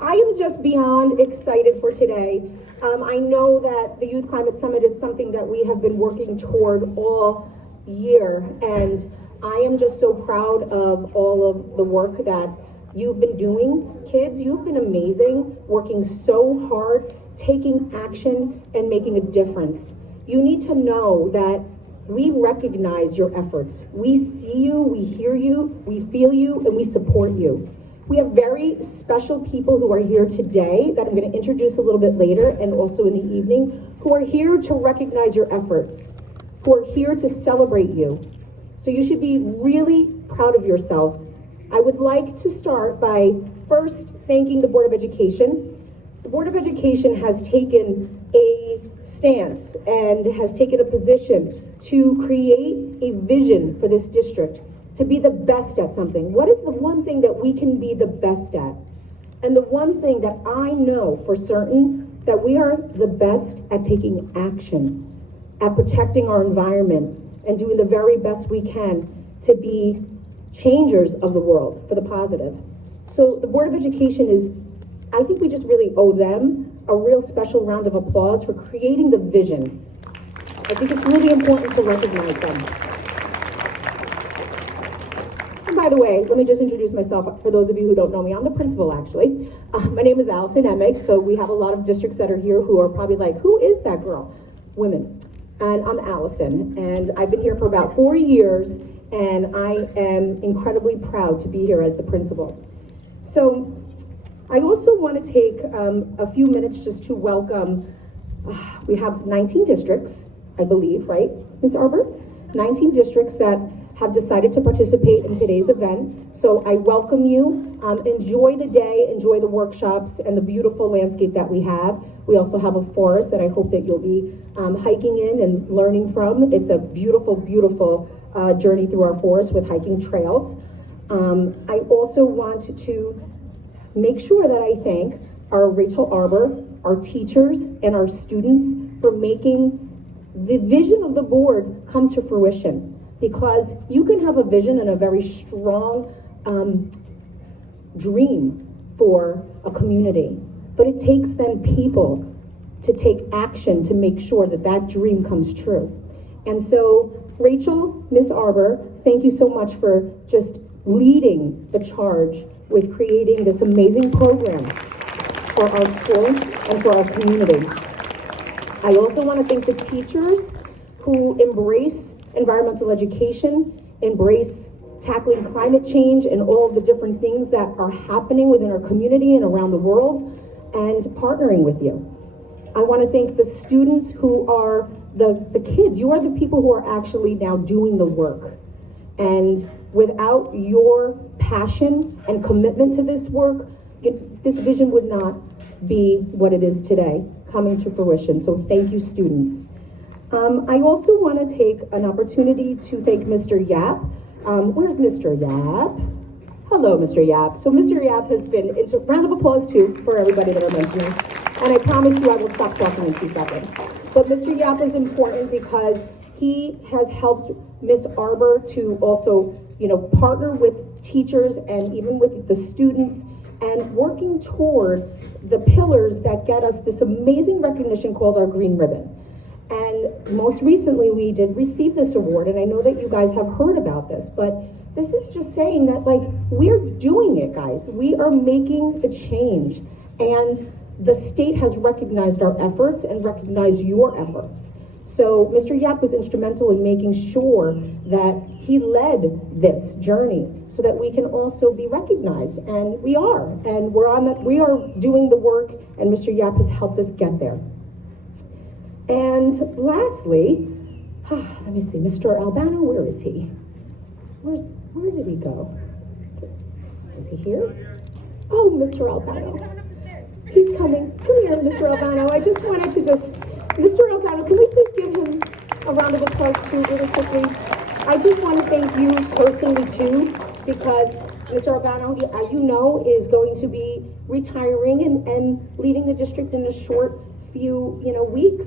I am just beyond excited for today. I know that the Youth Climate Summit is something that we have been working toward all year, and I am just so proud of all of the work that you've been doing. Kids, you've been amazing, working so hard, taking action, and making a difference. You need to know that we recognize your efforts. We see you, we hear you, we feel you, and we support you. We have very special people who are here today that I'm going to introduce a little bit later and also in the evening, who are here to recognize your efforts, who are here to celebrate you. So you should be really proud of yourselves. I would like to start by first thanking the Board of Education. The Board of Education has taken a stance and has taken a position to create a vision for this district to be the best at something. What is the one thing that we can be the best at? And the one thing that I know for certain, that we are the best at taking action, at protecting our environment, and doing the very best we can to be changers of the world for the positive. So the Board of Education is, I think we just really owe them a real special round of applause for creating the vision. I think it's really important to recognize them. And by the way, let me just introduce myself for those of you who don't know me. I'm the principal, actually. My name is Allison Emig, so we have a lot of districts that are here who are probably like, who is that girl? Women. And I'm Allison, and I've been here for about 4 years, and I am incredibly proud to be here as the principal. So I also want to take a few minutes just to welcome, we have 19 districts, I believe, right, Ms. Arbor? 19 districts that have decided to participate in today's event. So I welcome you. Enjoy the day, enjoy the workshops and the beautiful landscape that we have. We also have a forest that I hope that you'll be hiking in and learning from. It's a beautiful, beautiful journey through our forest with hiking trails. I also want to make sure that I thank our Rachel Arbor, our teachers, and our students for making the vision of the board come to fruition. Because you can have a vision and a very strong dream for a community, but it takes then people to take action to make sure that that dream comes true. And so, Rachel, Ms. Arbor, thank you so much for just leading the charge with creating this amazing program for our school and for our community. I also want to thank the teachers who embrace environmental education, embrace tackling climate change and all the different things that are happening within our community and around the world, and partnering with you. I want to thank the students who are the kids. You are the people who are actually now doing the work. And without your passion and commitment to this work, this vision would not be what it is today, coming to fruition. So thank you, students. I also want to take an opportunity to thank Mr. Yap. Where's Mr. Yap? Hello, Mr. Yap. So Mr. Yap has been, it's a round of applause too for everybody that are mentioning. And I promise you I will stop talking in 2 seconds. But Mr. Yap is important because he has helped Ms. Arbor to also, partner with teachers and even with the students and working toward the pillars that get us this amazing recognition called our Green Ribbon. And most recently, we did receive this award, and I know that you guys have heard about this, but this is just saying that, we're doing it, guys. We are making the change, and the state has recognized our efforts and recognized your efforts. So Mr. Yap was instrumental in making sure that he led this journey so that we can also be recognized, and we are. And we are doing the work, and Mr. Yap has helped us get there. And lastly, let me see, Mr. Albano, where is he? Where did he go? Is he here? Oh, Mr. Albano. He's coming. Come here, Mr. Albano. I just wanted to Mr. Albano, can we please give him a round of applause too, really quickly? I just want to thank you personally too, because Mr. Albano, as you know, is going to be retiring and leading the district in a short few, weeks.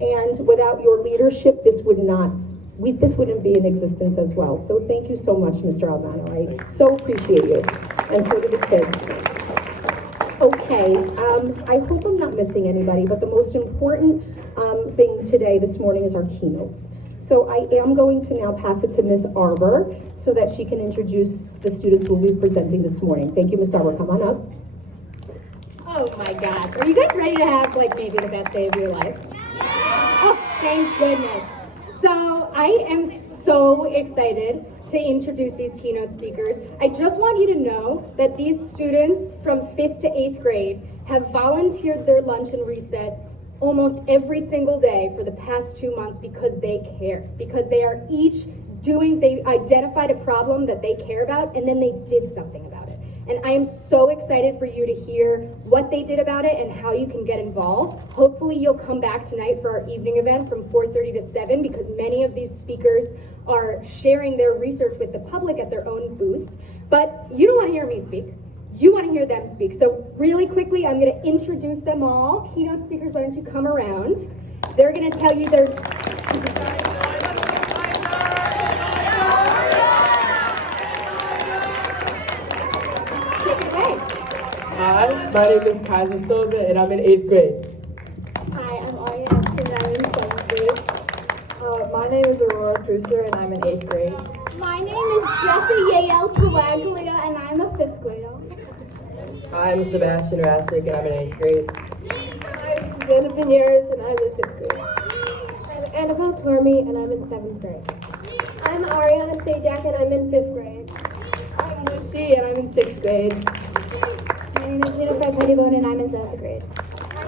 And without your leadership, this wouldn't be in existence as well. So thank you so much, Mr. Albano. I so appreciate you, and so do the kids. Okay, I hope I'm not missing anybody, but the most important thing today, this morning, is our keynotes. So I am going to now pass it to Ms. Arbor so that she can introduce the students who will be presenting this morning. Thank you, Ms. Arbor. Come on up. Oh my gosh, are you guys ready to have like maybe the best day of your life? Oh, thank goodness. So I am so excited to introduce these keynote speakers. I just want you to know that these students from 5th to 8th grade have volunteered their lunch and recess almost every single day for the past 2 months because they care, because they are each they identified a problem that they care about and then they did something about it. And I am so excited for you to hear what they did about it and how you can get involved. Hopefully you'll come back tonight for our evening event from 4:30 to 7 because many of these speakers are sharing their research with the public at their own booth. But you don't want to hear me speak. You want to hear them speak. So really quickly, I'm going to introduce them all. Keynote speakers, why don't you come around? They're going to tell you their... Hi, my name is Kaiser Souza and I'm in 8th grade. Hi, I'm Aria Heston and I'm in 7th grade. My name is Aurora Cruiser and I'm in 8th grade. My name is Jessie Yael Pulaglia and I'm a 5th grader. I'm Sebastian Rasic and I'm in 8th grade. I'm Susanna Pineras and I'm in 5th grade. I'm Annabelle Tormey and I'm in 7th grade. I'm Ariana Sajak and I'm in 5th grade. I'm Lucy and I'm in 6th grade. My name is Nina Pettibone and I'm in 7th grade.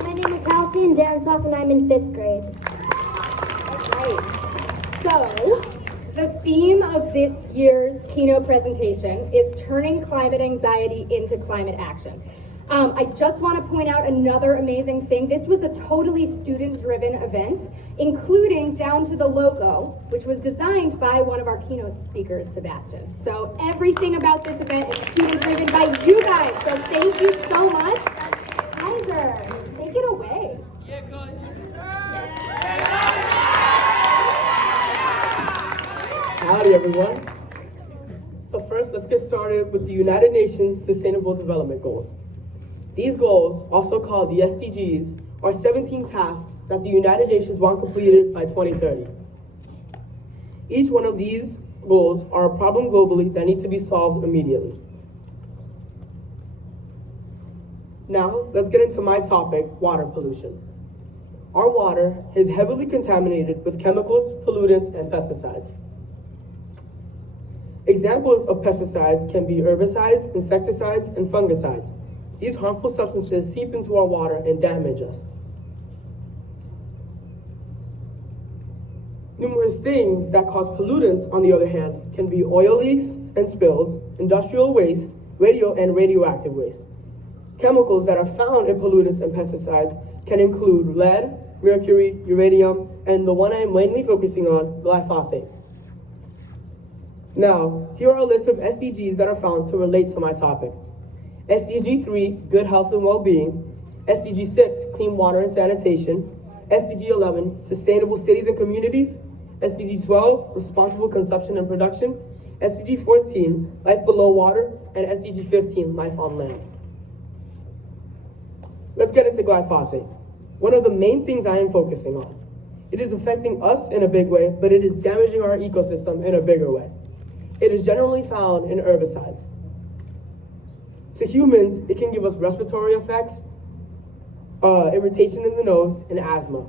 My name is Halcyon Dansoff and I'm in 5th grade. Right. So, the theme of this year's keynote presentation is turning climate anxiety into climate action. I just want to point out another amazing thing. This was a totally student-driven event, including down to the logo, which was designed by one of our keynote speakers, Sebastian. So everything about this event is student-driven by you guys. So thank you so much. Kaiser, take it away. Howdy everyone. So first, let's get started with the United Nations Sustainable Development Goals. These goals, also called the SDGs, are 17 tasks that the United Nations want completed by 2030. Each one of these goals are a problem globally that needs to be solved immediately. Now, let's get into my topic, water pollution. Our water is heavily contaminated with chemicals, pollutants, and pesticides. Examples of pesticides can be herbicides, insecticides, and fungicides. These harmful substances seep into our water and damage us. Numerous things that cause pollutants, on the other hand, can be oil leaks and spills, industrial waste, radioactive waste. Chemicals that are found in pollutants and pesticides can include lead, mercury, uranium, and the one I'm mainly focusing on, glyphosate. Now, here are a list of SDGs that are found to relate to my topic. SDG 3, good health and well-being. SDG 6, clean water and sanitation. SDG 11, sustainable cities and communities. SDG 12, responsible consumption and production. SDG 14, life below water. And SDG 15, life on land. Let's get into glyphosate. One of the main things I am focusing on. It is affecting us in a big way, but it is damaging our ecosystem in a bigger way. It is generally found in herbicides. To humans, it can give us respiratory effects, irritation in the nose, and asthma.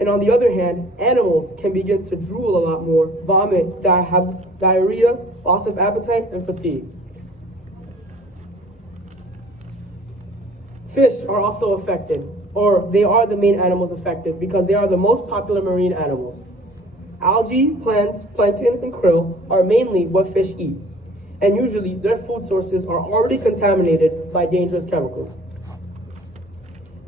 And on the other hand, animals can begin to drool a lot more, vomit, have diarrhea, loss of appetite, and fatigue. Fish are also affected, or they are the main animals affected because they are the most popular marine animals. Algae, plants, plankton, and krill are mainly what fish eat, and usually their food sources are already contaminated by dangerous chemicals.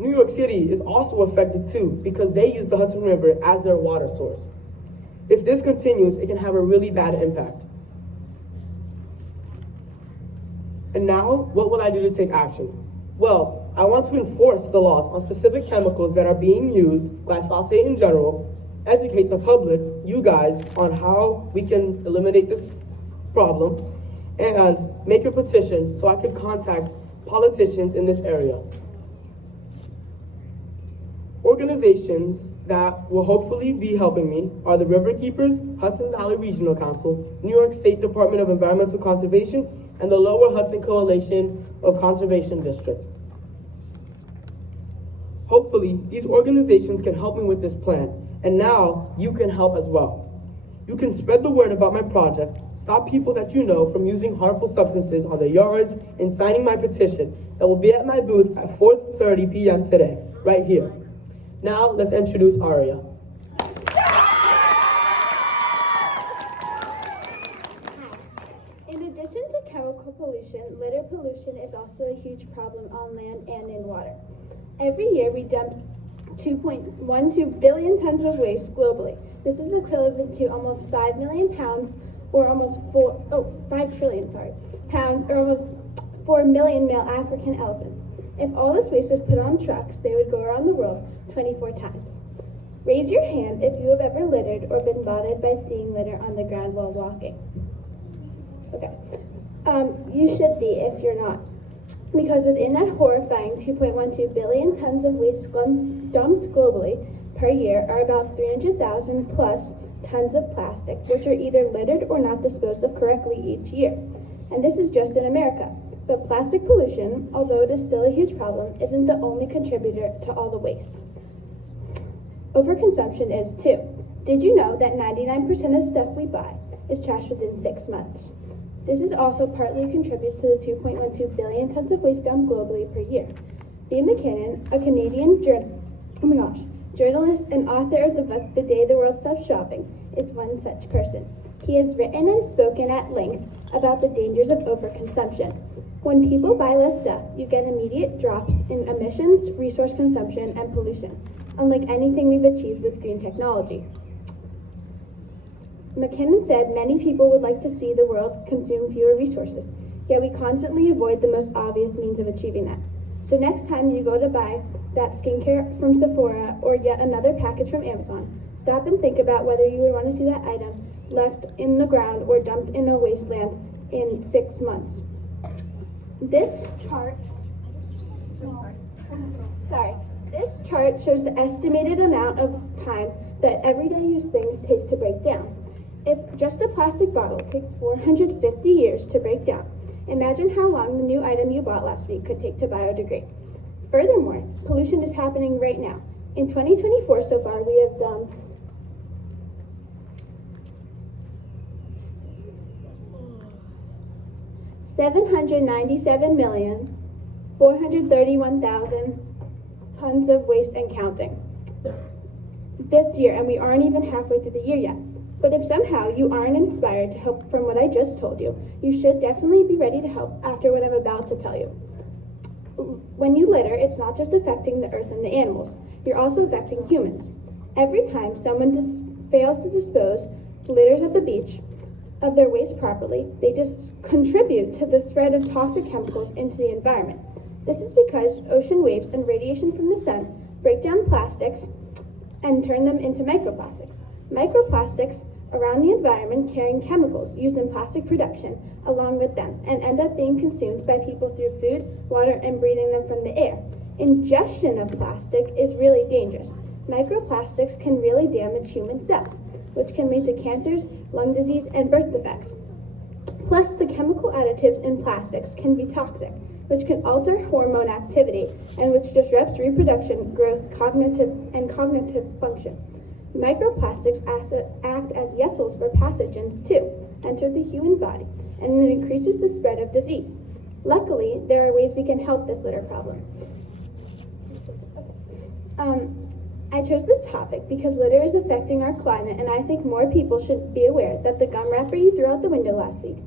New York City is also affected too because they use the Hudson River as their water source. If this continues, it can have a really bad impact. And now, what will I do to take action? Well, I want to enforce the laws on specific chemicals that are being used, glyphosate in general, educate the public, you guys, on how we can eliminate this problem, and make a petition so I can contact politicians in this area. Organizations that will hopefully be helping me are the River Keepers, Hudson Valley Regional Council, New York State Department of Environmental Conservation, and the Lower Hudson Coalition of Conservation Districts. Hopefully, these organizations can help me with this plan, and now you can help as well. You can spread the word about my project, stop people that you know from using harmful substances on their yards, and signing my petition that will be at my booth at 4:30 p.m. today, right here. Now, let's introduce Aria. In addition to chemical pollution, litter pollution is also a huge problem on land and in water. Every year we dump 2.12 billion tons of waste globally. This is equivalent to almost 5 million pounds, or almost 5 trillion, pounds, or almost 4 million male African elephants. If all this waste was put on trucks, they would go around the world 24 times. Raise your hand if you have ever littered or been bothered by seeing litter on the ground while walking. Okay. You should be if you're not. Because within that horrifying 2.12 billion tons of waste dumped globally per year are about 300,000 plus tons of plastic, which are either littered or not disposed of correctly each year. And this is just in America. But plastic pollution, although it is still a huge problem, isn't the only contributor to all the waste. Overconsumption is too. Did you know that 99% of stuff we buy is trashed within 6 months? This is also partly contributes to the 2.12 billion tons of waste dumped globally per year. B. McKinnon, a Canadian journalist and author of the book The Day the World Stopped Shopping, is one such person. He has written and spoken at length about the dangers of overconsumption. When people buy less stuff, you get immediate drops in emissions, resource consumption, and pollution, unlike anything we've achieved with green technology. McKinnon said many people would like to see the world consume fewer resources, yet we constantly avoid the most obvious means of achieving that. So next time you go to buy that skincare from Sephora or yet another package from Amazon, stop and think about whether you would want to see that item left in the ground or dumped in a wasteland in 6 months. This chart shows the estimated amount of time that everyday use things take to break down. If just a plastic bottle takes 450 years to break down, imagine how long the new item you bought last week could take to biodegrade. Furthermore, pollution is happening right now. In 2024 so far, we have dumped 797,431,000 tons of waste and counting this year, and we aren't even halfway through the year yet. But if somehow you aren't inspired to help from what I just told you, you should definitely be ready to help after what I'm about to tell you. When you litter, it's not just affecting the earth and the animals, you're also affecting humans. Every time someone fails to dispose litters at the beach of their waste properly, they just contribute to the spread of toxic chemicals into the environment. This is because ocean waves and radiation from the sun break down plastics and turn them into microplastics. Microplastics around the environment carrying chemicals used in plastic production along with them and end up being consumed by people through food, water, and breathing them from the air. Ingestion of plastic is really dangerous. Microplastics can really damage human cells, which can lead to cancers, lung disease, and birth defects. Plus, the chemical additives in plastics can be toxic, which can alter hormone activity and which disrupts reproduction, growth, cognitive function. Microplastics act as vessels for pathogens too, enter the human body, and it increases the spread of disease. Luckily, there are ways we can help this litter problem. I chose this topic because litter is affecting our climate, and I think more people should be aware that the gum wrapper you threw out the window last week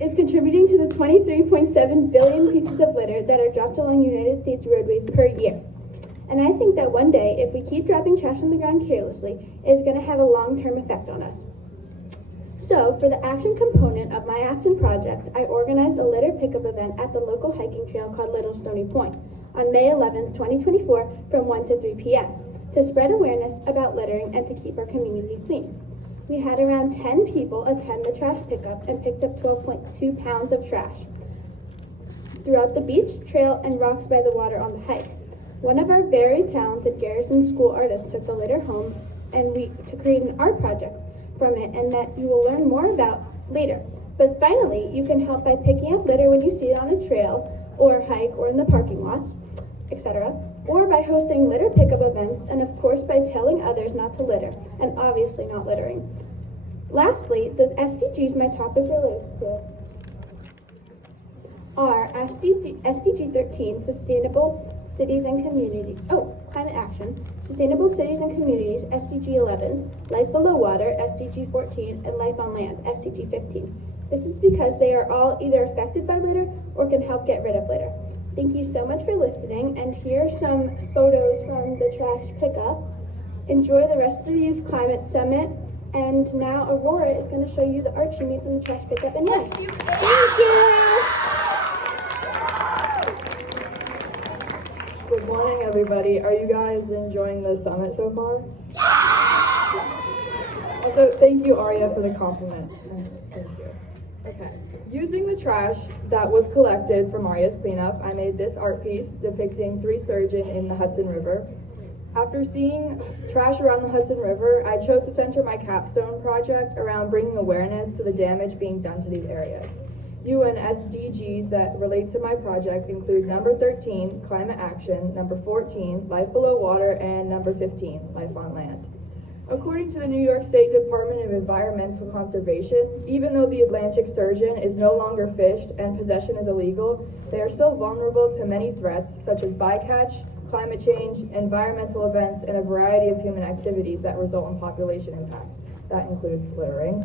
is contributing to the 23.7 billion pieces of litter that are dropped along United States roadways per year. And I think that one day, if we keep dropping trash on the ground carelessly, it's going to have a long-term effect on us. So, for the action component of my action project, I organized a litter pickup event at the local hiking trail called Little Stony Point on May 11, 2024 from 1 to 3 p.m. to spread awareness about littering and to keep our community clean. We had around 10 people attend the trash pickup and picked up 12.2 pounds of trash throughout the beach, trail, and rocks by the water on the hike. One of our very talented Garrison School artists took the litter home to create an art project from it, and that you will learn more about later. But finally, you can help by picking up litter when you see it on a trail or hike or in the parking lots, etc., or by hosting litter pickup events, and of course by telling others not to litter, and obviously not littering. Lastly, the SDGs my topic relates to are SDG 13, Sustainable Cities and Communities, Climate Action, Sustainable Cities and Communities, SDG 11, Life Below Water, SDG 14, and Life on Land, SDG 15. This is because they are all either affected by litter or can help get rid of litter. Thank you so much for listening, and here are some photos from the trash pickup. Enjoy the rest of the Youth Climate Summit, and now Aurora is going to show you the art she made from the trash pickup. And yes, you can. Thank you! Good morning, everybody. Are you guys enjoying the summit so far? Also, thank you, Aria, for the compliment. Thank you. Okay. Using the trash that was collected from Aria's cleanup, I made this art piece depicting 3 sturgeon in the Hudson River. After seeing trash around the Hudson River, I chose to center my capstone project around bringing awareness to the damage being done to these areas. UN SDGs that relate to my project include number 13, Climate Action, number 14, Life Below Water, and number 15, Life on Land. According to the New York State Department of Environmental Conservation, even though the Atlantic sturgeon is no longer fished and possession is illegal, they are still vulnerable to many threats such as bycatch, climate change, environmental events, and a variety of human activities that result in population impacts. That includes littering.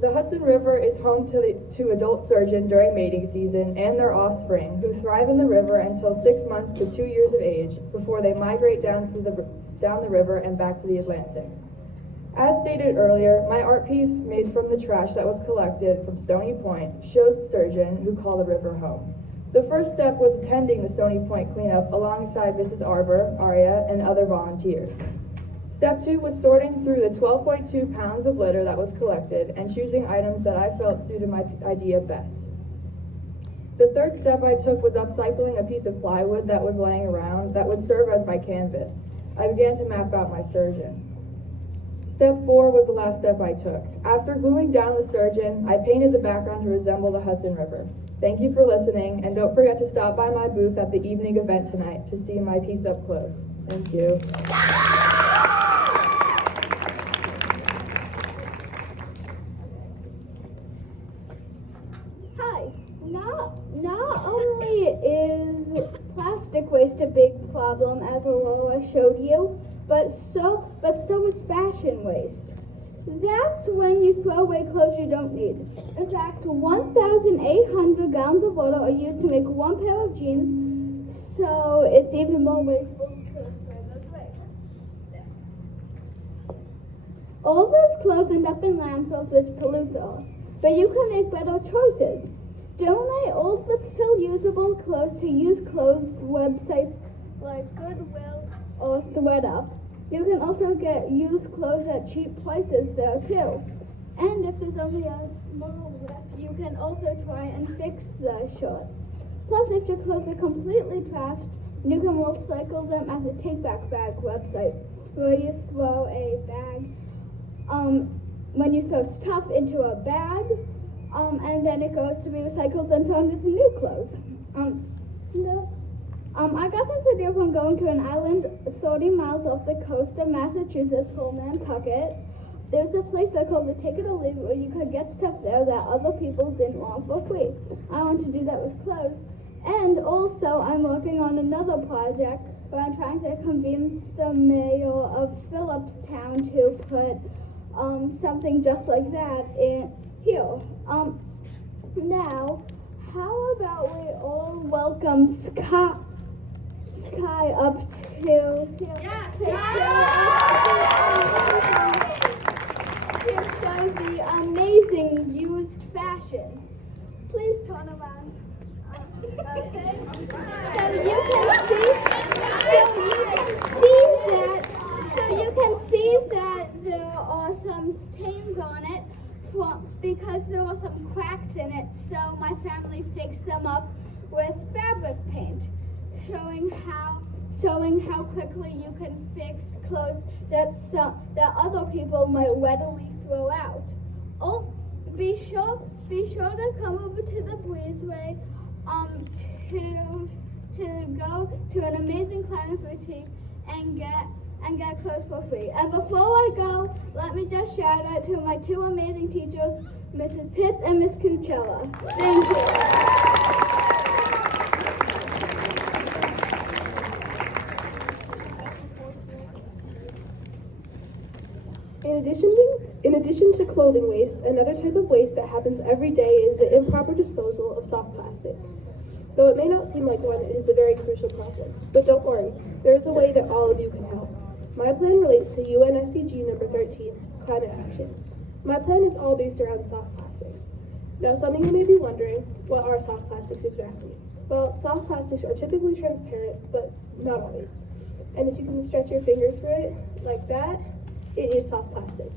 The Hudson River is home to adult sturgeon during mating season and their offspring, who thrive in the river until 6 months to 2 years of age before they migrate down the river and back to the Atlantic. As stated earlier, my art piece made from the trash that was collected from Stony Point shows sturgeon who call the river home. The first step was attending the Stony Point cleanup alongside Mrs. Arbor, Aria, and other volunteers. Step 2 was sorting through the 12.2 pounds of litter that was collected and choosing items that I felt suited my idea best. The third step I took was upcycling a piece of plywood that was laying around that would serve as my canvas. I began to map out my sturgeon. Step 4 was the last step I took. After gluing down the sturgeon, I painted the background to resemble the Hudson River. Thank you for listening, and don't forget to stop by my booth at the evening event tonight to see my piece up close. Thank you. Hi. Not only is plastic waste a big problem, as Aurora showed you, but so is fashion waste. That's when you throw away clothes you don't need. In fact, 1,800 gallons of water are used to make one pair of jeans, so it's even more wasteful to throw those away. All those clothes end up in landfills which pollute the earth, but you can make better choices. Donate old but still usable clothes to used clothes websites like Goodwill or ThredUp. You can also get used clothes at cheap prices there too. And if there's only a small rip, you can also try and fix the shirt. Plus, if your clothes are completely trashed, you can recycle them at the Take Back Bag website, where you throw a bag, when you throw stuff into a bag, and then it goes to be recycled and turned into new clothes. I got this idea from going to an island 30 miles off the coast of Massachusetts called Nantucket. There's a place there called the Take It or Leave It, where you could get stuff there that other people didn't want for free. I want to do that with clothes. And also, I'm working on another project where I'm trying to convince the mayor of Phillipstown to put something just like that in here. Now, how about we all welcome Sky up to show the amazing used fashion. Please turn around. Okay. So you can see that there are some stainless because there were some cracks in it, so my family fixed them up with fabric paint, showing how quickly you can fix clothes that other people might readily throw out. Oh, be sure to come over to the breezeway to go to an amazing climate boutique and get clothes for free. And before I go, let me just shout out to my two amazing teachers, Mrs. Pitts and Miss Cucella. Thank you. In addition to clothing waste, another type of waste that happens every day is the improper disposal of soft plastic. Though it may not seem like one, it is a very crucial problem. But don't worry, there is a way that all of you can help. My plan relates to UN SDG number 13, climate action. My plan is all based around soft plastics. Now some of you may be wondering, what are soft plastics exactly? Well, soft plastics are typically transparent, but not always. And if you can stretch your finger through it like that, it is soft plastic.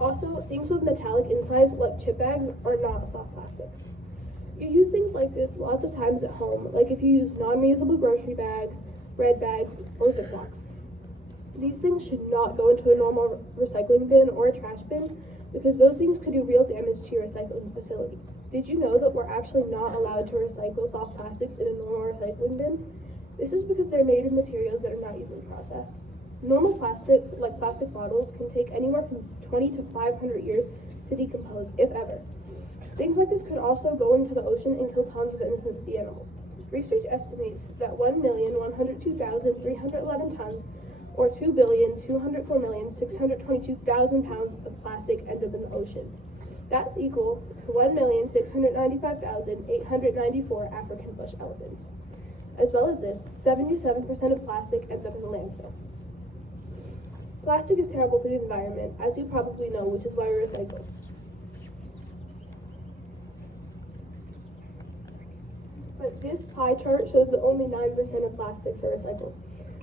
Also, things with metallic insides like chip bags are not soft plastics. You use things like this lots of times at home, like if you use non-reusable grocery bags, red bags, or Ziplocs. These things should not go into a normal recycling bin or a trash bin because those things could do real damage to your recycling facility. Did you know that we're actually not allowed to recycle soft plastics in a normal recycling bin? This is because they're made of materials that are not easily processed. Normal plastics, like plastic bottles, can take anywhere from 20 to 500 years to decompose, if ever. Things like this could also go into the ocean and kill tons of innocent sea animals. Research estimates that 1,102,311 tons, or 2,204,622,000 pounds of plastic end up in the ocean. That's equal to 1,695,894 African bush elephants. As well as this, 77% of plastic ends up in the landfill. Plastic is terrible for the environment, as you probably know, which is why we recycle. But this pie chart shows that only 9% of plastics are recycled.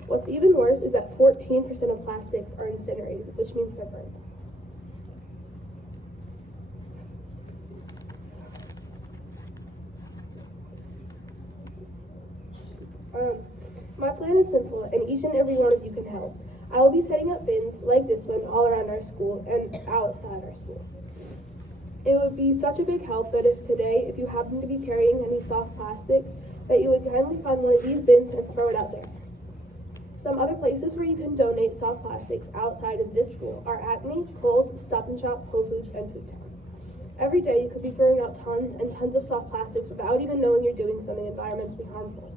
What's even worse is that 14% of plastics are incinerated, which means they're burned. My plan is simple, and each and every one of you can help. I will be setting up bins like this one all around our school and outside our school. It would be such a big help that if you happen to be carrying any soft plastics, that you would kindly find one of these bins and throw it out there. Some other places where you can donate soft plastics outside of this school are Acme, Kohl's, Stop and Shop, Whole Foods, and Food Town. Every day you could be throwing out tons and tons of soft plastics without even knowing you're doing something environmentally harmful.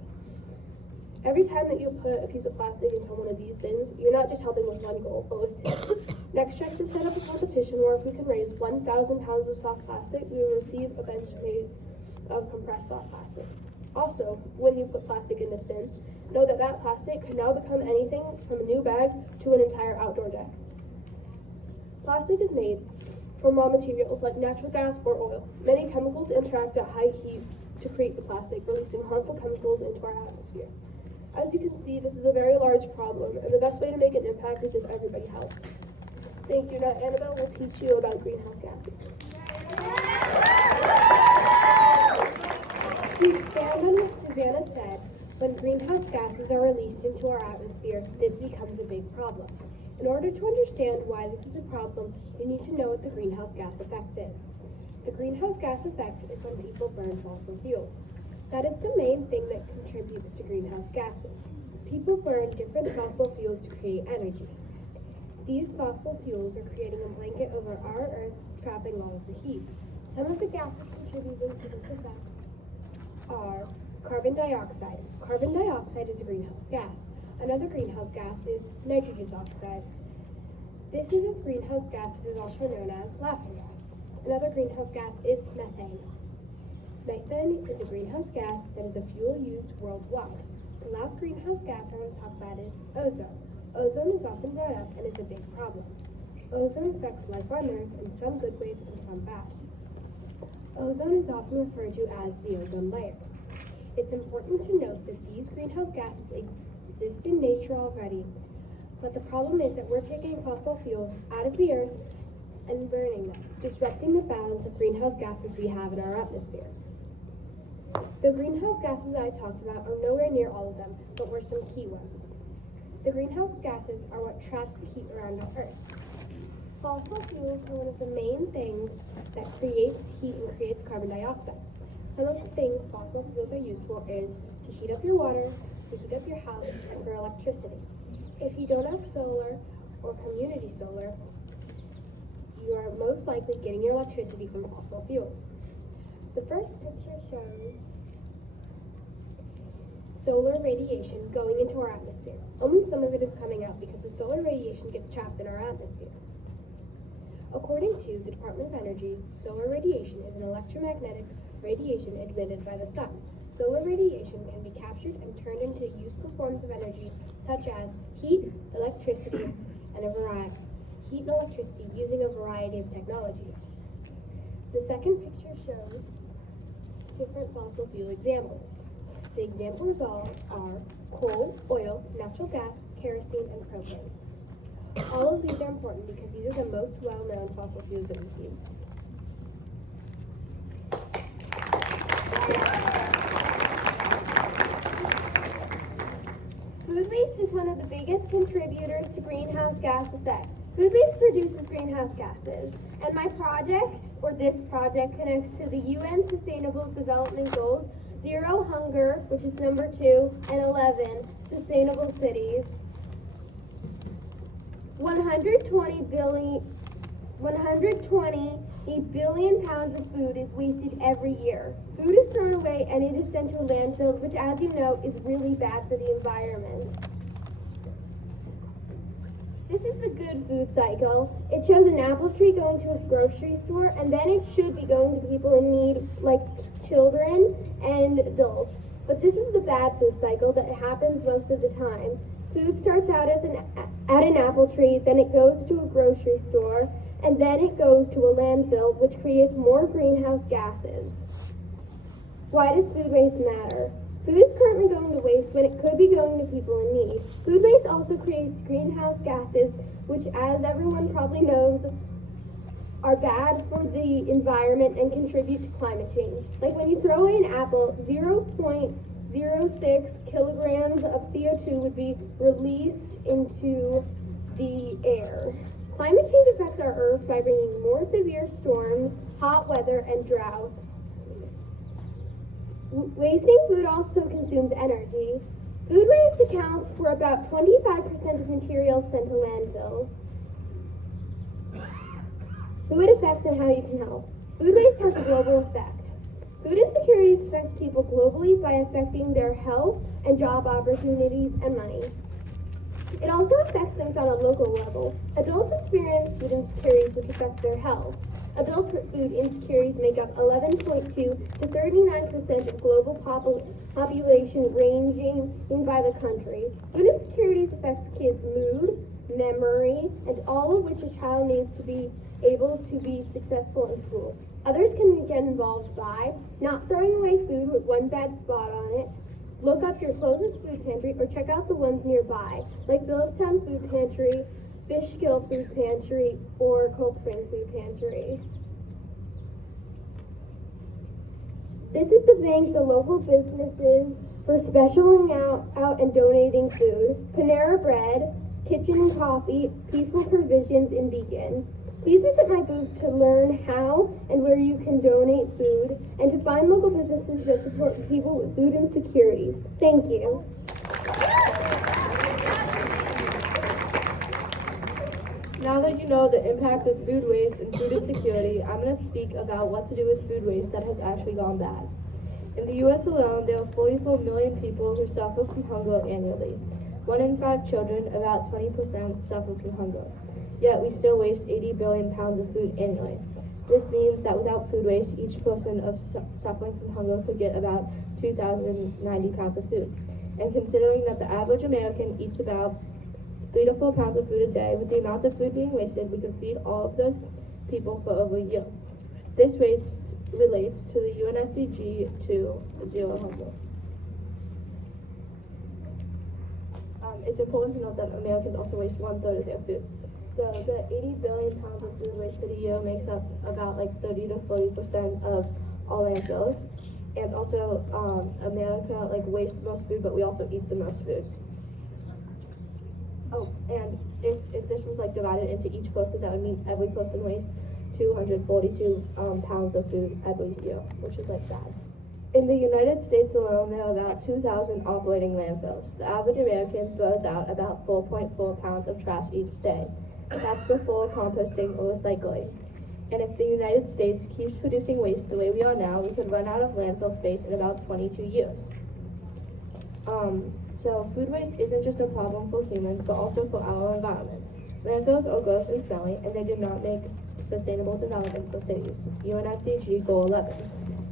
Every time that you put a piece of plastic into one of these bins, you're not just helping with one goal, but with two. Next Treks has set up a competition where if we can raise 1,000 pounds of soft plastic, we will receive a bench made of compressed soft plastics. Also, when you put plastic in this bin, know that that plastic can now become anything from a new bag to an entire outdoor deck. Plastic is made from raw materials like natural gas or oil. Many chemicals interact at high heat to create the plastic, releasing harmful chemicals into our atmosphere. As you can see, this is a very large problem, and the best way to make an impact is if everybody helps. Thank you. Now Annabelle will teach you about greenhouse gases. To expand on what Susanna said, when greenhouse gases are released into our atmosphere, this becomes a big problem. In order to understand why this is a problem, you need to know what the greenhouse gas effect is. The greenhouse gas effect is when people burn fossil fuels. That is the main thing that contributes to greenhouse gases. People burn different fossil fuels to create energy. These fossil fuels are creating a blanket over our Earth, trapping all of the heat. Some of the gases contributing to this effect are carbon dioxide. Carbon dioxide is a greenhouse gas. Another greenhouse gas is nitrogen oxide. This is a greenhouse gas that is also known as laughing gas. Another greenhouse gas is methane. Methane is a greenhouse gas that is a fuel used worldwide. The last greenhouse gas I want to talk about is ozone. Ozone is often brought up and is a big problem. Ozone affects life on Earth in some good ways and some bad. Ozone is often referred to as the ozone layer. It's important to note that these greenhouse gases exist in nature already, but the problem is that we're taking fossil fuels out of the Earth and burning them, disrupting the balance of greenhouse gases we have in our atmosphere. The greenhouse gases I talked about are nowhere near all of them, but were some key ones. The greenhouse gases are what traps the heat around our Earth. Fossil fuels are one of the main things that creates heat and creates carbon dioxide. Some of the things fossil fuels are used for is to heat up your water, to heat up your house, and for electricity. If you don't have solar or community solar, you are most likely getting your electricity from fossil fuels. The first picture shows solar radiation going into our atmosphere. Only some of it is coming out because the solar radiation gets trapped in our atmosphere. According to the Department of Energy, solar radiation is an electromagnetic radiation emitted by the sun. Solar radiation can be captured and turned into useful forms of energy such as heat, electricity, and using a variety of technologies. The second picture shows different fossil fuel examples. The examples are coal, oil, natural gas, kerosene, and propane. All of these are important because these are the most well-known fossil fuels that we use. Food waste is one of the biggest contributors to greenhouse gas effect. Food waste produces greenhouse gases, and this project connects to the UN Sustainable Development Goals, Zero Hunger, which is number 2, and 11, Sustainable Cities. 120 billion pounds of food is wasted every year. Food is thrown away and it is sent to landfills, which, as you know, is really bad for the environment. This is the good food cycle. It shows an apple tree going to a grocery store, and then it should be going to people in need, like children and adults. But this is the bad food cycle that happens most of the time. Food starts out at an apple tree, then it goes to a grocery store, and then it goes to a landfill, which creates more greenhouse gases. Why does food waste matter? Food is currently going to waste when it could be going to people in need. Food waste also creates greenhouse gases, which, as everyone probably knows, are bad for the environment and contribute to climate change. Like when you throw away an apple, 0.06 kilograms of CO2 would be released into the air. Climate change affects our Earth by bringing more severe storms, hot weather, and droughts. Wasting food also consumes energy. Food waste accounts for about 25% of materials sent to landfills. Food effects and how you can help. Food waste has a global effect. Food insecurities affects people globally by affecting their health and job opportunities and money. It also affects things on a local level. Adults experience food insecurities, which affects their health. Adult food insecurities make up 11.2 to 39% of global population ranging by the country. Food insecurities affects kids' mood, memory, and all of which a child needs to be able to be successful in school. Others can get involved by not throwing away food with one bad spot on it. Look up your closest food pantry or check out the ones nearby, like Phillipstown Food Pantry, Fishkill Food Pantry, or Cold Spring Food Pantry. This is to thank the local businesses for specialing out and donating food. Panera Bread, Kitchen and Coffee, Peaceful Provisions, and Beacon. Please visit my booth to learn how and where you can donate food and to find local businesses that support people with food insecurities. Thank you. Now that you know the impact of food waste and food insecurity, I'm going to speak about what to do with food waste that has actually gone bad. In the U.S. alone, there are 44 million people who suffer from hunger annually. 1 in 5 children, about 20%, suffer from hunger. Yet we still waste 80 billion pounds of food annually. This means that without food waste, each person suffering from hunger could get about 2,090 pounds of food. And considering that the average American eats about 3 to 4 pounds of food a day, with the amount of food being wasted, we could feed all of those people for over a year. This relates to the UN SDG to zero hunger. It's important to note that Americans also waste 1/3 of their food. So the 80 billion pounds of food wasted a year makes up about like 30 to 40% of all landfills. And also, America like wastes the most food, but we also eat the most food. Oh, and if this was like divided into each person, that would mean every person wastes 242 pounds of food every year, which is like bad. In the United States alone, there are about 2,000 operating landfills. The average American throws out about 4.4 pounds of trash each day. That's before composting or recycling. And if the United States keeps producing waste the way we are now, we could run out of landfill space in about 22 years. So food waste isn't just a problem for humans, but also for our environments. Landfills are gross and smelly, and they do not make sustainable development for cities. UNSDG Goal 11.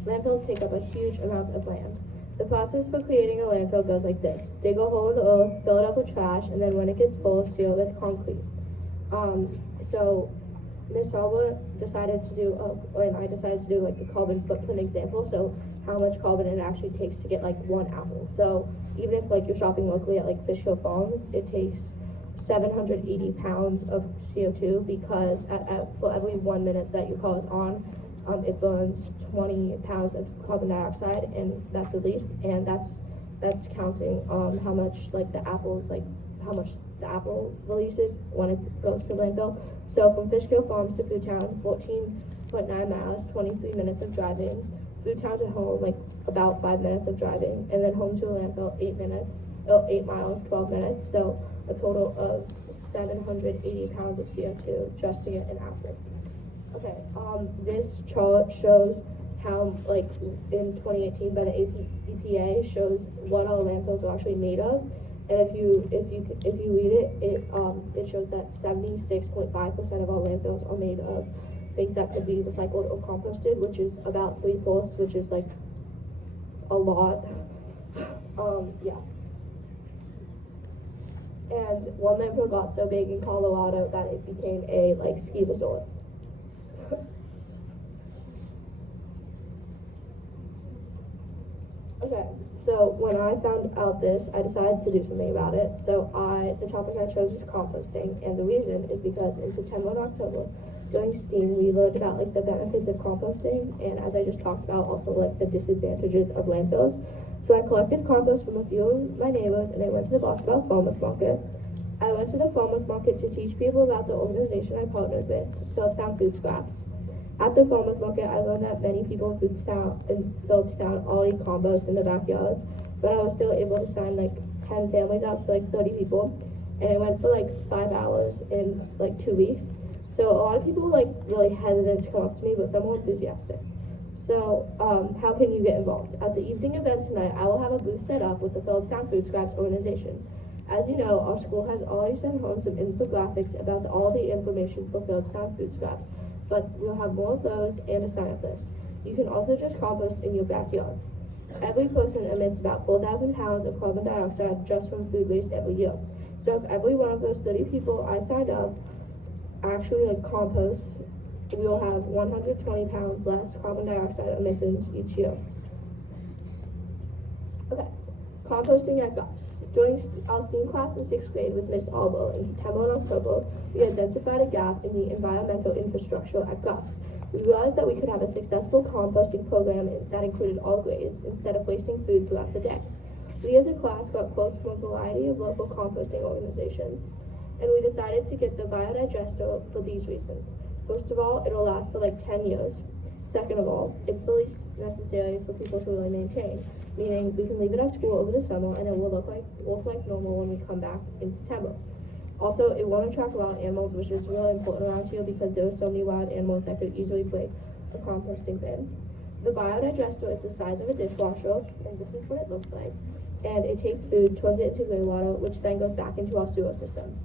Landfills take up a huge amount of land. The process for creating a landfill goes like this. Dig a hole in the earth, fill it up with trash, and then when it gets full, seal it with concrete. So Miss Alba decided to do, and I decided to do like a carbon footprint example, so how much carbon it actually takes to get like one apple. So even if like you're shopping locally at like Fish Hill Farms, it takes 780 pounds of CO2 because for every 1 minute that your car is on, it burns 20 pounds of carbon dioxide, and that's released, and that's counting how much like the apples, like how much the apple releases when it goes to landfill. So from Fishkill Farms to Food Town, 14.9 miles, 23 minutes of driving. Food Town to home, like about 5 minutes of driving, and then home to a landfill, 8 miles, 12 minutes. So a total of 780 pounds of CO2 just to get an apple. Okay, this chart shows how, like, in 2018 by the EPA shows what our landfills are actually made of, and if you read it, it shows that 76.5% of our landfills are made of things that could be recycled or composted, which is about 3/4, which is like a lot. Yeah. And one landfill got so big in Colorado that it became a like ski resort. Okay, so when I found out this, I decided to do something about it. So the topic I chose was composting, and the reason is because in September and October, during STEAM, we learned about like the benefits of composting, and as I just talked about, also like the disadvantages of landfills. So I collected compost from a few of my neighbors, and I went to the Boston Farmers Market. I went to the farmers market to teach people about the organization I partnered with, Phillipstown Food Scraps. At the farmers market, I learned that many people in Phillipstown already compost in their backyards, but I was still able to sign like 10 families up, so like 30 people, and it went for like 5 hours in like 2 weeks. So a lot of people were like really hesitant to come up to me, but some were enthusiastic. So how can you get involved? At the evening event tonight, I will have a booth set up with the Phillipstown Food Scraps organization. As you know, our school has already sent home some infographics about all the information for Phillipstown Food Scraps, but we'll have more of those and a sign-up list. You can also just compost in your backyard. Every person emits about 4,000 pounds of carbon dioxide just from food waste every year. So if every one of those 30 people I signed up actually like composts, we will have 120 pounds less carbon dioxide emissions each year. Okay, composting at GUFS. During our STEAM class in 6th grade with Miss Albo in September and October, we identified a gap in the environmental infrastructure at GUFS. We realized that we could have a successful composting program that included all grades instead of wasting food throughout the day. We as a class got quotes from a variety of local composting organizations, and we decided to get the biodigester for these reasons. First of all, it'll last for like 10 years. Second of all, it's the least necessary for people to really maintain, meaning we can leave it at school over the summer and it will look like normal when we come back in September. Also, it won't attract wild animals, which is really important around here because there are so many wild animals that could easily break a composting bin. The biodigester is the size of a dishwasher, and this is what it looks like. And it takes food, turns it into greywater, which then goes back into our sewer system.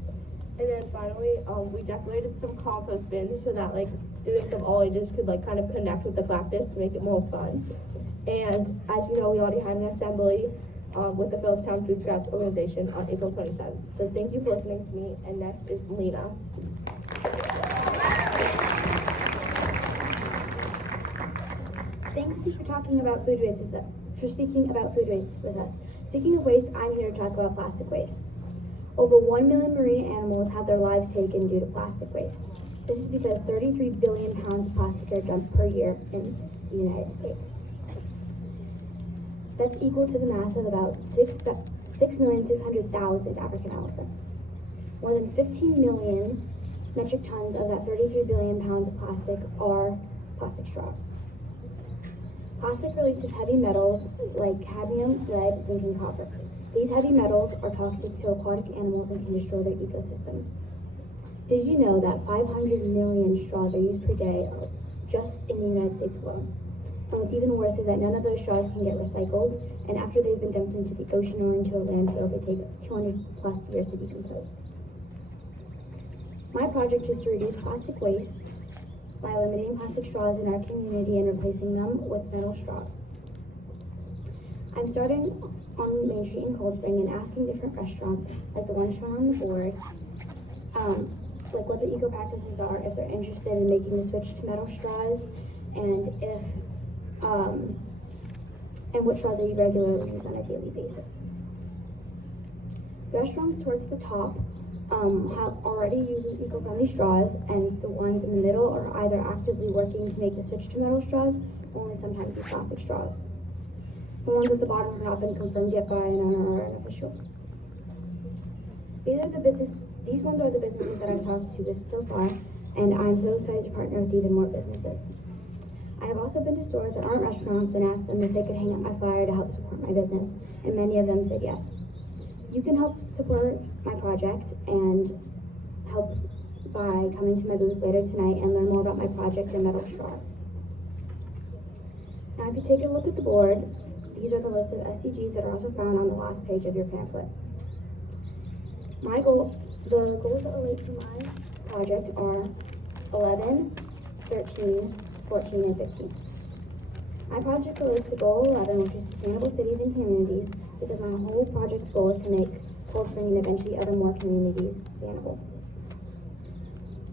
And then finally, we decorated some compost bins so that like students of all ages could like kind of connect with the practice to make it more fun. And as you know, we already had an assembly with the Phillipstown Food Scraps organization on April 27th. So thank you for listening to me, and next is Lena. Thanks for talking about food waste for speaking about food waste with us. Speaking of waste, I'm here to talk about plastic waste. Over 1 million marine animals have their lives taken due to plastic waste. This is because 33 billion pounds of plastic are dumped per year in the United States. That's equal to the mass of about 6,600,000 African elephants. More than 15 million metric tons of that 33 billion pounds of plastic are plastic straws. Plastic releases heavy metals like cadmium, lead, zinc, and copper. These heavy metals are toxic to aquatic animals and can destroy their ecosystems. Did you know that 500 million straws are used per day just in the United States alone? And what's even worse is that none of those straws can get recycled, and after they've been dumped into the ocean or into a landfill, they take 200 plus years to decompose. My project is to reduce plastic waste by eliminating plastic straws in our community and replacing them with metal straws. I'm starting on Main Street in Cold Spring and asking different restaurants, like the one shown on the board, like what their eco practices are, if they're interested in making the switch to metal straws, and what straws they regularly use on a daily basis. Restaurants towards the top have already used eco-friendly straws, and the ones in the middle are either actively working to make the switch to metal straws, or only sometimes use plastic straws. The ones at the bottom have not been confirmed yet by an owner or an official. These ones are the businesses that I've talked to so far, and I'm so excited to partner with even more businesses. I have also been to stores that aren't restaurants and asked them if they could hang up my flyer to help support my business, and many of them said yes. You can help support my project and help by coming to my booth later tonight and learn more about my project and metal straws. Now, if you take a look at the board, these are the list of SDGs that are also found on the last page of your pamphlet. The goals that relate to my project are 11, 13, 14, and 15. My project relates to goal 11, which is sustainable cities and communities, because my whole project's goal is to make Cold Spring and eventually other more communities sustainable.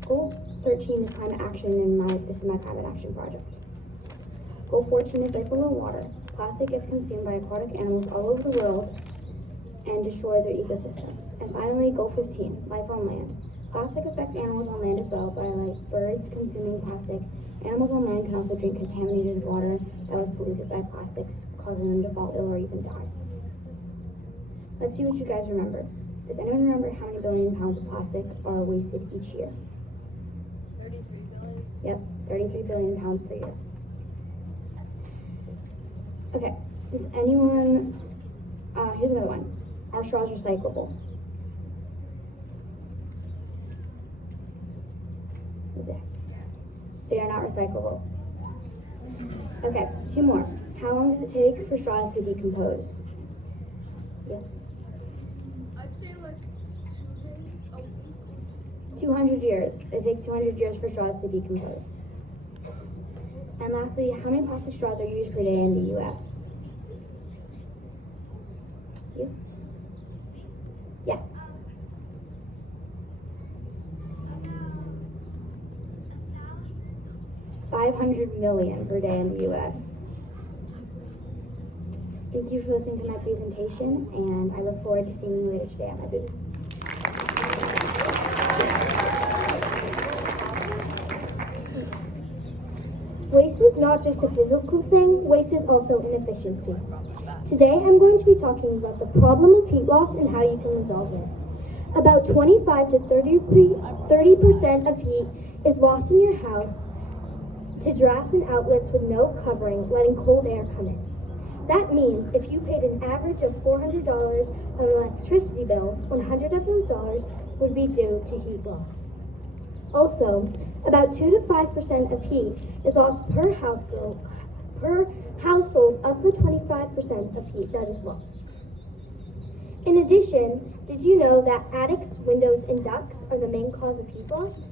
Goal 13 is climate action, and this is my climate action project. Goal 14 is life below water. Plastic gets consumed by aquatic animals all over the world and destroys their ecosystems. And finally, goal 15, life on land. Plastic affects animals on land as well, by like birds consuming plastic. Animals on land can also drink contaminated water that was polluted by plastics, causing them to fall ill or even die. Let's see what you guys remember. Does anyone remember how many billion pounds of plastic are wasted each year? 33 billion. Yep, 33 billion pounds per year. Okay, does anyone, here's another one. Are straws recyclable? Okay. They are not recyclable. Okay, two more. How long does it take for straws to decompose? Yeah. I'd say like 200 years. It takes 200 years for straws to decompose. And lastly, how many plastic straws are used per day in the U.S.? You? Yeah. $500 million per day in the U.S. Thank you for listening to my presentation, and I look forward to seeing you later today at my booth. Waste is not just a physical thing, waste is also inefficiency. Today I'm going to be talking about the problem of heat loss and how you can resolve it. About 25 to 30% of heat is lost in your house to drafts and outlets with no covering, letting cold air come in. That means if you paid an average of $400 on an electricity bill, 100 of those dollars would be due to heat loss. Also, about 2 to 5% of heat is lost per household of the 25% of heat that is lost. In addition, did you know that attics, windows, and ducts are the main cause of heat loss?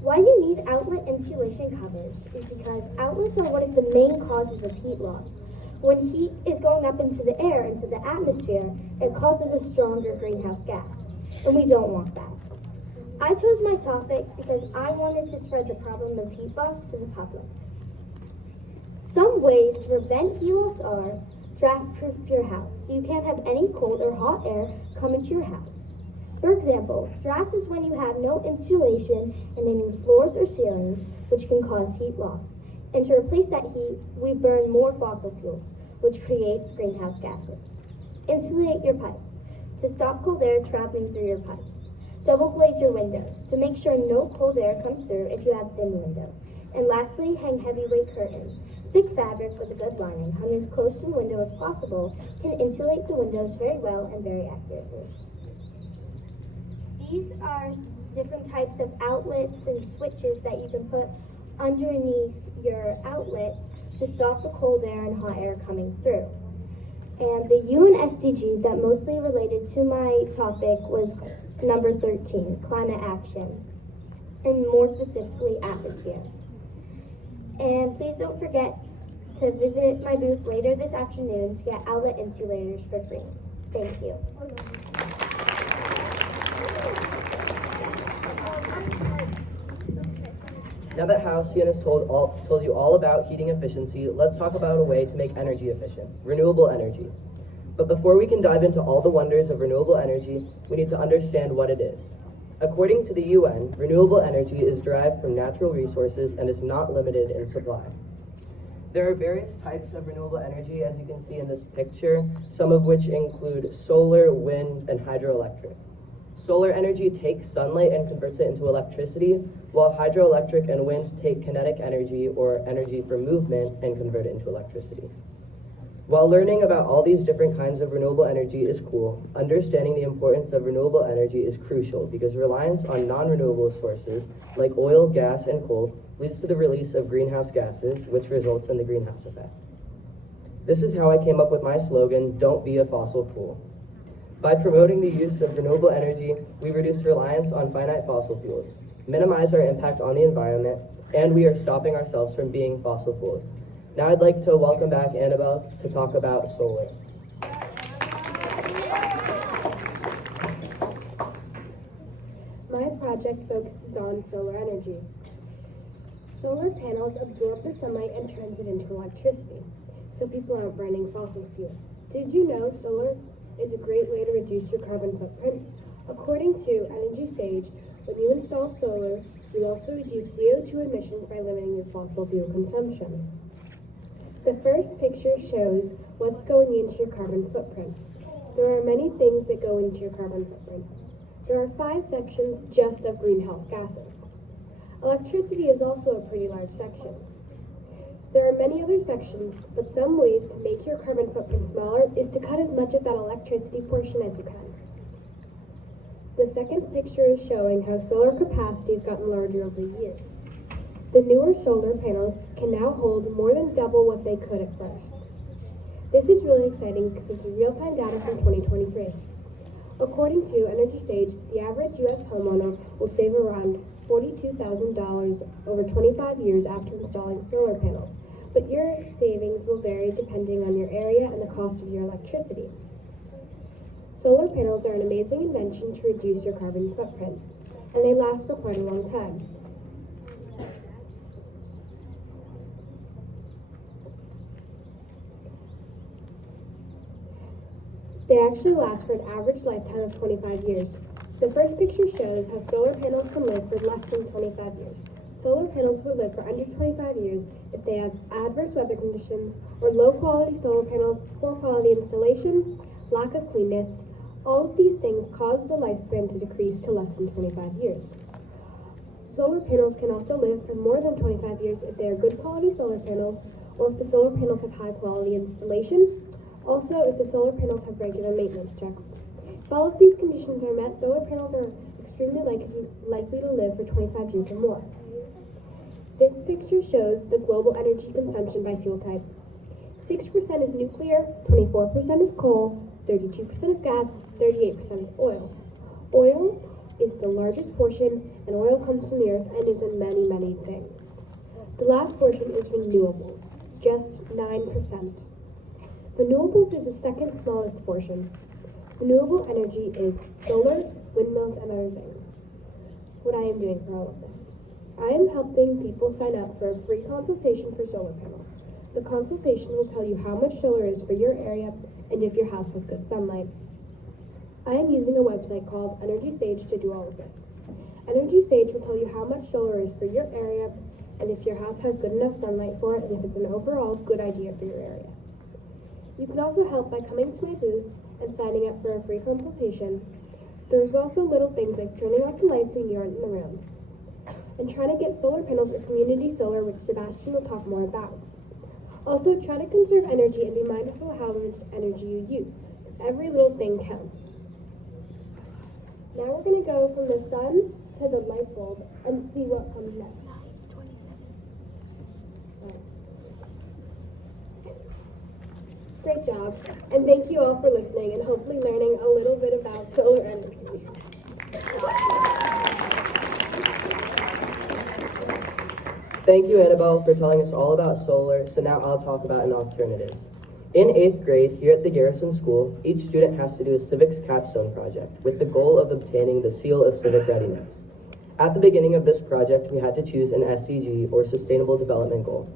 Why you need outlet insulation covers is because outlets are one of the main causes of heat loss. When heat is going up into the air, into the atmosphere, it causes a stronger greenhouse gas, and we don't want that. I chose my topic because I wanted to spread the problem of heat loss to the public. Some ways to prevent heat loss are draft-proof your house, so you can't have any cold or hot air come into your house. For example, drafts is when you have no insulation in any floors or ceilings, which can cause heat loss. And to replace that heat, we burn more fossil fuels, which creates greenhouse gases. Insulate your pipes to stop cold air traveling through your pipes. Double glaze your windows to make sure no cold air comes through if you have thin windows. And lastly, hang heavyweight curtains. Thick fabric with a good lining, hung as close to the window as possible, can insulate the windows very well and very accurately. These are different types of outlets and switches that you can put underneath your outlets to stop the cold air and hot air coming through. And the UN SDG that mostly related to my topic was number 13, climate action, and more specifically atmosphere. And please don't forget to visit my booth later this afternoon to get outlet insulators for free. Thank you. Now that Halcyon has told you all about heating efficiency, let's talk about a way to make energy efficient, renewable energy. But before we can dive into all the wonders of renewable energy, we need to understand what it is. According to the UN, renewable energy is derived from natural resources and is not limited in supply. There are various types of renewable energy, as you can see in this picture, some of which include solar, wind, and hydroelectric. Solar energy takes sunlight and converts it into electricity, while hydroelectric and wind take kinetic energy, or energy from movement, and convert it into electricity. While learning about all these different kinds of renewable energy is cool, understanding the importance of renewable energy is crucial because reliance on non-renewable sources like oil, gas, and coal leads to the release of greenhouse gases, which results in the greenhouse effect. This is how I came up with my slogan, "Don't be a fossil fool." By promoting the use of renewable energy, we reduce reliance on finite fossil fuels, minimize our impact on the environment, and we are stopping ourselves from being fossil fools. Now I'd like to welcome back Annabelle to talk about solar. My project focuses on solar energy. Solar panels absorb the sunlight and turns it into electricity, so people aren't burning fossil fuels. Did you know solar is a great way to reduce your carbon footprint? According to Energy Sage, when you install solar, you also reduce CO2 emissions by limiting your fossil fuel consumption. The first picture shows what's going into your carbon footprint. There are many things that go into your carbon footprint. There are 5 sections just of greenhouse gases. Electricity is also a pretty large section. There are many other sections, but some ways to make your carbon footprint smaller is to cut as much of that electricity portion as you can. The second picture is showing how solar capacity has gotten larger over the years. The newer solar panels can now hold more than double what they could at first. This is really exciting because it's real-time data from 2023. According to Energy Sage, the average U.S. homeowner will save around $42,000 over 25 years after installing solar panels, but your savings will vary depending on your area and the cost of your electricity. Solar panels are an amazing invention to reduce your carbon footprint, and they last for quite a long time. They actually last for an average lifetime of 25 years. The first picture shows how solar panels can live for less than 25 years. Solar panels will live for under 25 years if they have adverse weather conditions or low-quality solar panels, poor quality installation, lack of cleanness. All of these things cause the lifespan to decrease to less than 25 years. Solar panels can also live for more than 25 years if they are good quality solar panels or if the solar panels have high quality installation. Also, if the solar panels have regular maintenance checks. If all of these conditions are met, solar panels are extremely likely to live for 25 years or more. This picture shows the global energy consumption by fuel type. 6% is nuclear, 24% is coal, 32% is gas, 38% is oil. Oil is the largest portion, and oil comes from the earth and is in many, many things. The last portion is renewables, just 9%. Renewables is the second smallest portion. Renewable energy is solar, windmills, and other things. What I am doing for all of this. I am helping people sign up for a free consultation for solar panels. The consultation will tell you how much solar is for your area and if your house has good sunlight. I am using a website called Energy Sage to do all of this. Energy Sage will tell you how much solar is for your area and if your house has good enough sunlight for it and if it's an overall good idea for your area. You can also help by coming to my booth and signing up for a free consultation. There's also little things like turning off the lights when you aren't in the room and trying to get solar panels or community solar, which Sebastian will talk more about. Also, try to conserve energy and be mindful of how much energy you use. Every little thing counts. Now we're going to go from the sun to the light bulb and see what comes next. Great job, and thank you all for listening and hopefully learning a little bit about solar energy. Thank you, Annabelle, for telling us all about solar, so now I'll talk about an alternative. In 8th grade, here at the Garrison School, each student has to do a civics capstone project with the goal of obtaining the seal of civic readiness. At the beginning of this project, we had to choose an SDG, or Sustainable Development Goal.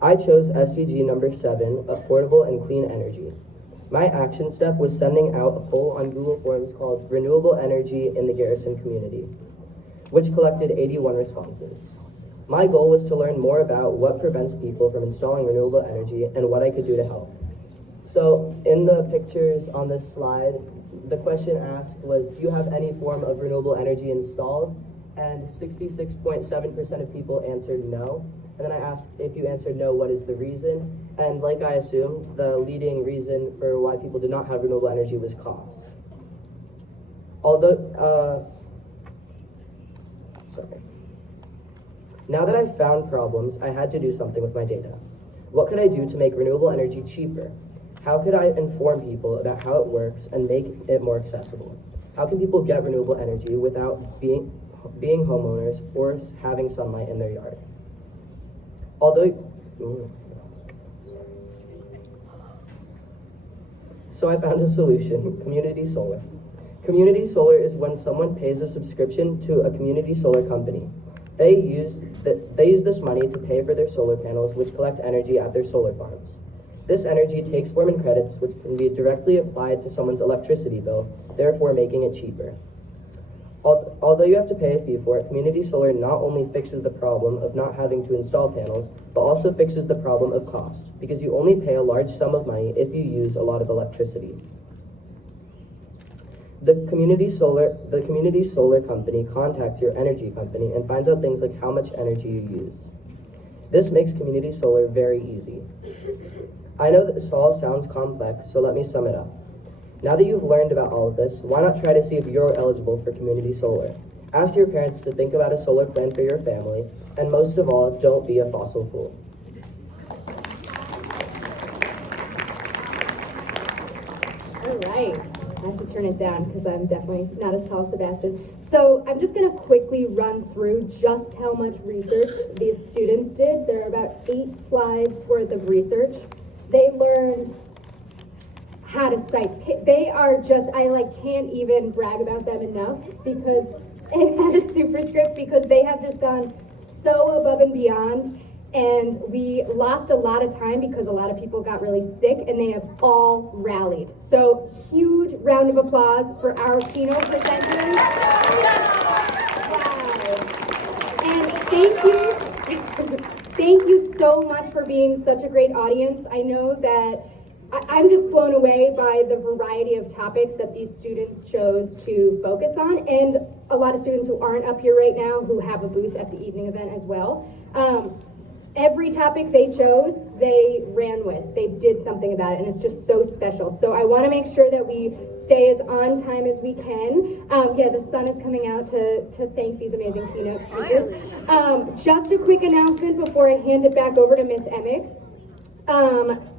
I chose SDG number 7, Affordable and Clean Energy. My action step was sending out a poll on Google Forms called Renewable Energy in the Garrison Community, which collected 81 responses. My goal was to learn more about what prevents people from installing renewable energy and what I could do to help. So in the pictures on this slide, the question asked was, do you have any form of renewable energy installed? And 66.7% of people answered no. And then I asked, if you answered no, what is the reason? And like I assumed, the leading reason for why people did not have renewable energy was cost. Now that I've found problems, I had to do something with my data. What could I do to make renewable energy cheaper? How could I inform people about how it works and make it more accessible? How can people get renewable energy without being homeowners or having sunlight in their yard? So I found a solution, community solar. Community solar is when someone pays a subscription to a community solar company. They use this money to pay for their solar panels, which collect energy at their solar farms. This energy takes form in credits, which can be directly applied to someone's electricity bill, therefore making it cheaper. Although you have to pay a fee for it, community solar not only fixes the problem of not having to install panels, but also fixes the problem of cost, because you only pay a large sum of money if you use a lot of electricity. The community solar company contacts your energy company and finds out things like how much energy you use. This makes community solar very easy. I know that this all sounds complex, so let me sum it up. Now that you've learned about all of this, why not try to see if you're eligible for community solar? Ask your parents to think about a solar plan for your family, and most of all, don't be a fossil fuel. All right. I have to turn it down because I'm definitely not as tall as Sebastian. So I'm just going to quickly run through just how much research these students did. There are about 8 slides worth of research. They learned how to cite. They are just, I can't even brag about them enough because it had a superscript because they have just gone so above and beyond. And we lost a lot of time because a lot of people got really sick and they have all rallied. So huge round of applause for our keynote presenters. Wow. And thank you so much for being such a great audience. I know that I'm just blown away by the variety of topics that these students chose to focus on, and a lot of students who aren't up here right now who have a booth at the evening event as well. Every topic they chose, they ran with. They did something about it, and it's just so special. So I want to make sure that we stay as on time as we can. The sun is coming out to thank these amazing keynote speakers. Just a quick announcement before I hand it back over to Ms. Emick.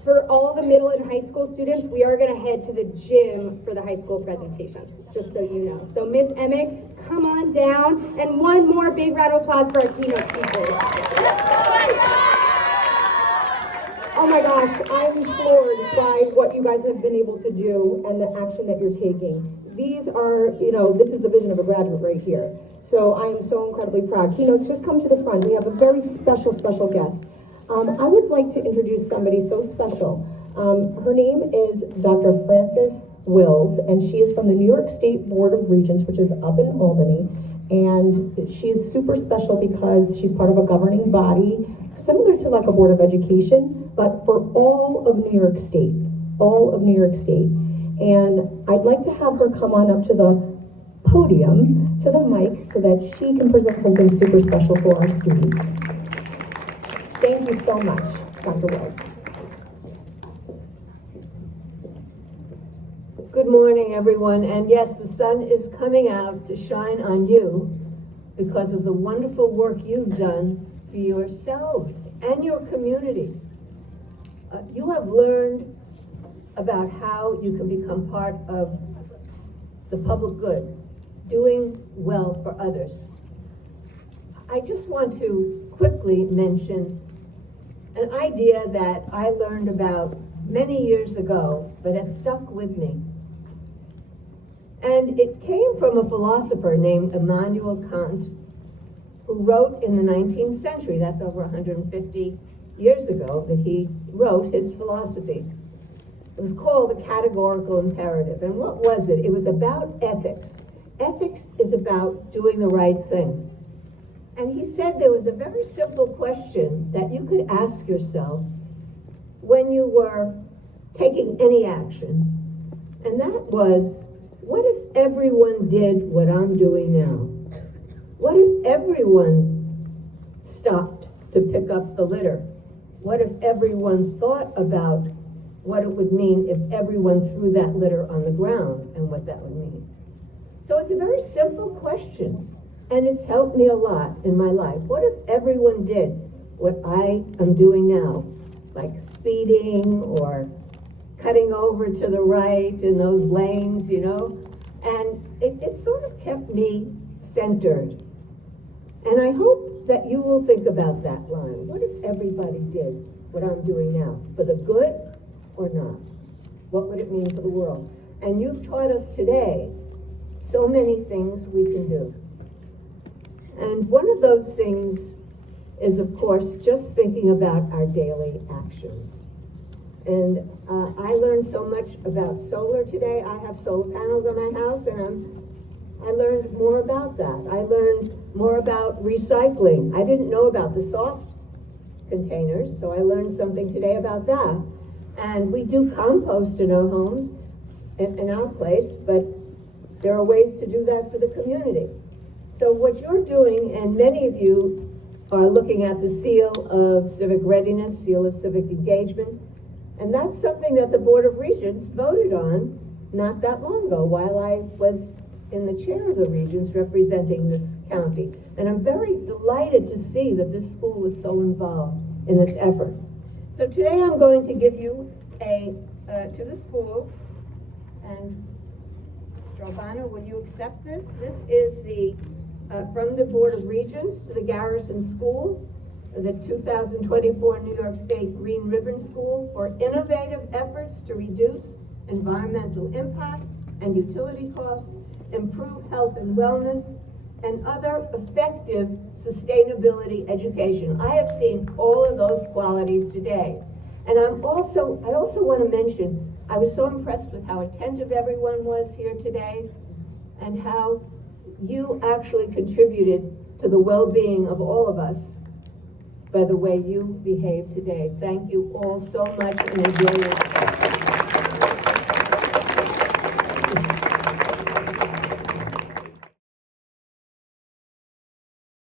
For all the middle and high school students, we are going to head to the gym for the high school presentations, just so you know. So Ms. Emick, come on down, and one more big round of applause for our keynote speakers. Oh my gosh, I'm floored by what you guys have been able to do and the action that you're taking. These are, this is the vision of a graduate right here. So I am so incredibly proud. Keynotes, just come to the front. We have a very special guest. I would like to introduce somebody so special. Her name is Dr. Frances Wills, and she is from the New York State Board of Regents, which is up in Albany. And she is super special because she's part of a governing body, similar to like a Board of Education, but for all of New York State, all of New York State. And I'd like to have her come on up to the podium, to the mic, so that she can present something super special for our students. Thank you so much, Dr. Wills. Good morning, everyone. And yes, the sun is coming out to shine on you because of the wonderful work you've done for yourselves and your communities. You have learned about how you can become part of the public good, doing well for others. I just want to quickly mention an idea that I learned about many years ago, but has stuck with me. And it came from a philosopher named Immanuel Kant, who wrote in the 19th century, that's over 150 years ago, that he wrote his philosophy. It was called the categorical imperative. And what was it? It was about ethics. Ethics is about doing the right thing. And he said there was a very simple question that you could ask yourself when you were taking any action. And that was, what if everyone did what I'm doing now? What if everyone stopped to pick up the litter? What if everyone thought about what it would mean if everyone threw that litter on the ground and what that would mean? So it's a very simple question, and it's helped me a lot in my life. What if everyone did what I am doing now, like speeding or cutting over to the right in those lanes, you know? And it sort of kept me centered. And I hope that you will think about that line. What if everybody did what I'm doing now, for the good or not? What would it mean for the world? And you've taught us today so many things we can do. And one of those things is, of course, just thinking about our daily actions. And I learned so much about solar today. I have solar panels on my house, and I learned more about that. I learned more about recycling. I didn't know about the soft containers, so I learned something today about that. And we do compost in our homes, in our place, but there are ways to do that for the community. So what you're doing, and many of you are looking at the seal of civic readiness, seal of civic engagement, and that's something that the Board of Regents voted on not that long ago while I was in the chair of the Regents representing this county. And I'm very delighted to see that this school is so involved in this effort. So today I'm going to give you to the school, and Mr. Albano, will you accept this? This is the from the Board of Regents to the Garrison School, the 2024 New York State Green Ribbon School for innovative efforts to reduce environmental impact and utility costs, improve health and wellness, and other effective sustainability education. I have seen all of those qualities today. And I also want to mention, I was so impressed with how attentive everyone was here today and how you actually contributed to the well-being of all of us by the way you behaved today. Thank you all so much and enjoy your